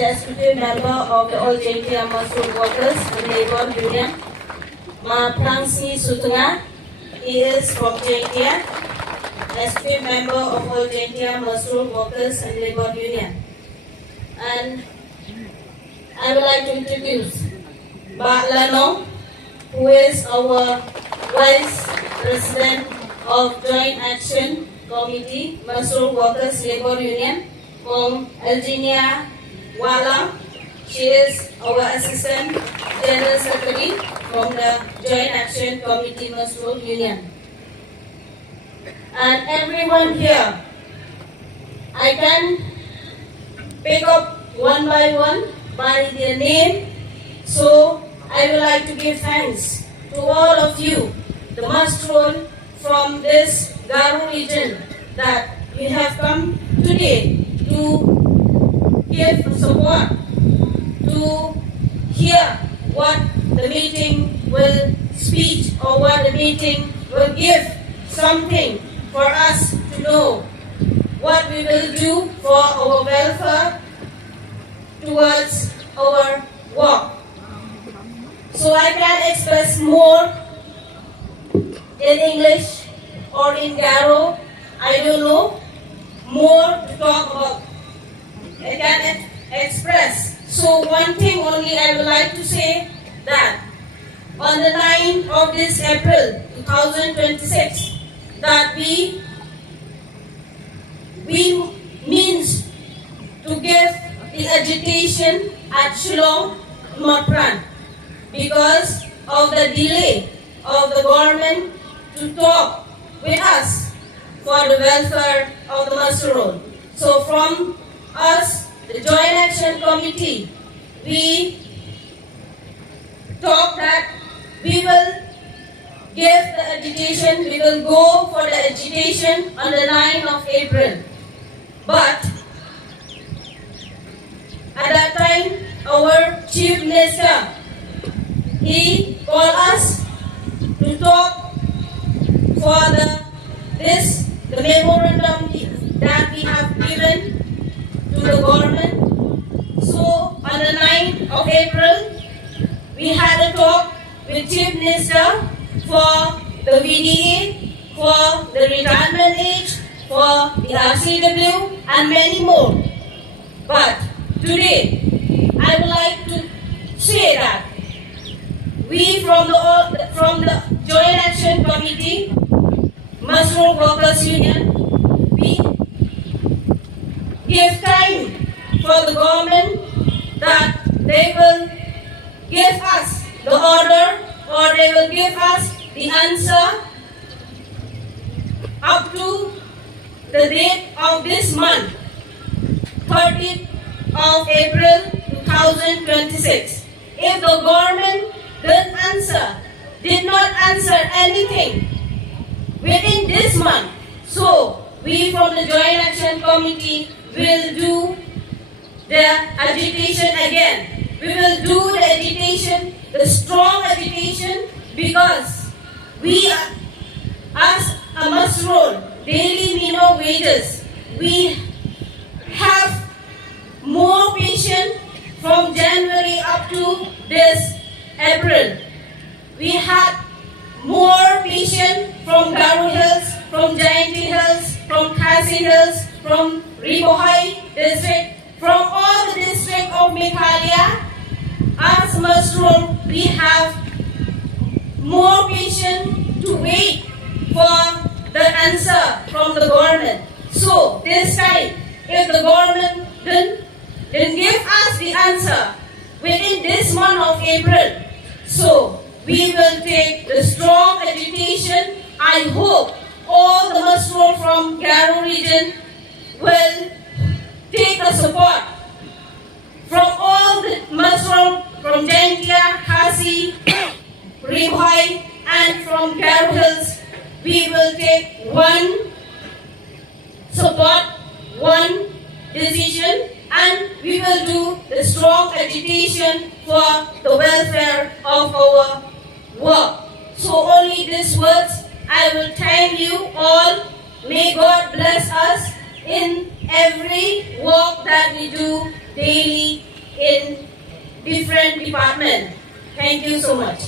the executive member of the All Jaintia Mushroom Workers and Labour Union. Ma Prangsi Sutunga, he is from Jaintia, executive member of All Jaintia Mushroom Workers and Labour Union. And I would like to introduce Ba Lanong, who is our Vice President of Joint Action Committee, Mushroom Workers Labour Union, from Alginia Wala. She is our Assistant General Secretary from the Joint Action Committee, Mushroom Union. And everyone here, I can pick up one by one by their name. So I would like to give thanks to all of you, the Mushroom from this Garo region, that you have come today to give support, to hear what the meeting will speak or what the meeting will give something for us to know what we will do for our welfare towards our work. So I can express more in English or in Garo, I don't know, more to talk about. I can express. So one thing only I would like to say, that on the 9th of this April 2026, that we means to give the agitation at Shillong, North because of the delay of the government to talk with us for the welfare of the Mushroom. So from us, the Joint Action Committee, we talk that we will give the agitation, we will go for the agitation on the 9th of April. But at that time, our Chief Minister, he called us to talk for the memorandum that we have given to the government. So on the 9th of April, we had a talk with Chief Minister for the VDA, for the retirement age, for the RCW, and many more. But today, I would like to say that we from the Joint Action Committee, Mushroom Workers Union, we give time for the government that they will give us the order or they will give us the answer up to the date of this month, 30th of April 2026. If the government did not answer anything within this month, so we from the Joint Action Committee will do the agitation again. We will do the agitation, the strong agitation, because we as a Mushroom, daily minimum wages, we have more patient from January up to this April. We had more patient from Garo Hills, from Jainti Hills, from Khasi Hills, from Ribohai district, from all the districts of Meghalaya. As Mushroom, we have more patient to wait for the answer from the government. So this time, if the government didn't give us the answer within this month of April, so we will take the strong agitation. I hope all the Mushroom from Garo region will take the support from all the Mushroom from Jaintia, Khasi, Ribohai, and from Garo Hills. We will take one support, one decision, and we will do the strong agitation for the welfare of our work. So only these words, I will thank you all. May God bless us in every work that we do daily in different department. Thank you so much.